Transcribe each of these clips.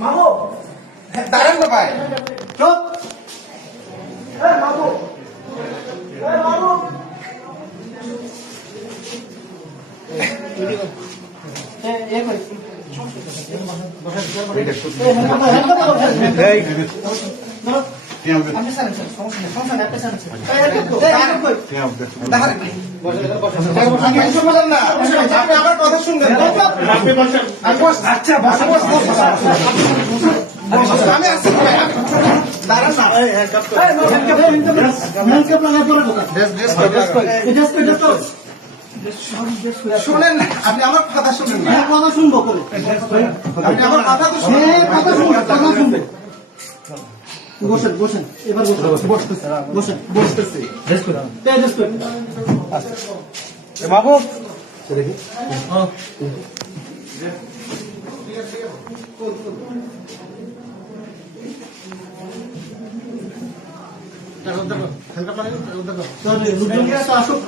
মামু দাঁড়ান না ভাই, চুপ। মামু মামু আমার কথা শুনবেন। আচ্ছা আমি আসছি, দাঁড়ান না। শোনেন না, আপনি আমার কথা শুনেন না। কথা শুনবো, আপনি আমার কথা তো শুনেন। কথা শুনবে। বসেন বসেন, এবার বসেন বসতেছি। বাবু আসুক।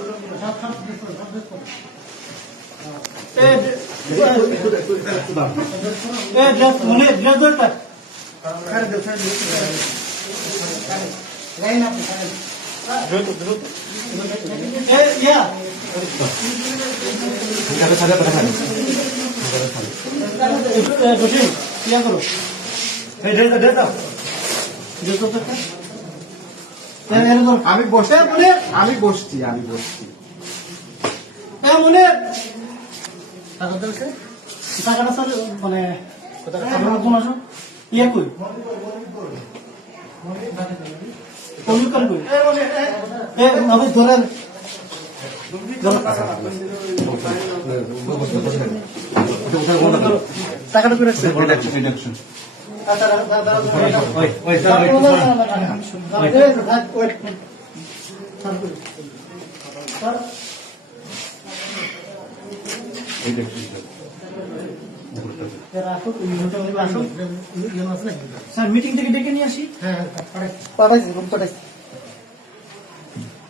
আমি বসে আমি বসছি মনে টাকাটা স্যার মানে ইয়ে কই কমিউনিকার কই আমি ধরেন টাকাটা করে রাখছে স্যার মিটিং থেকে ডেকে নিয়ে আসি। হ্যাঁ পাঠাইছি।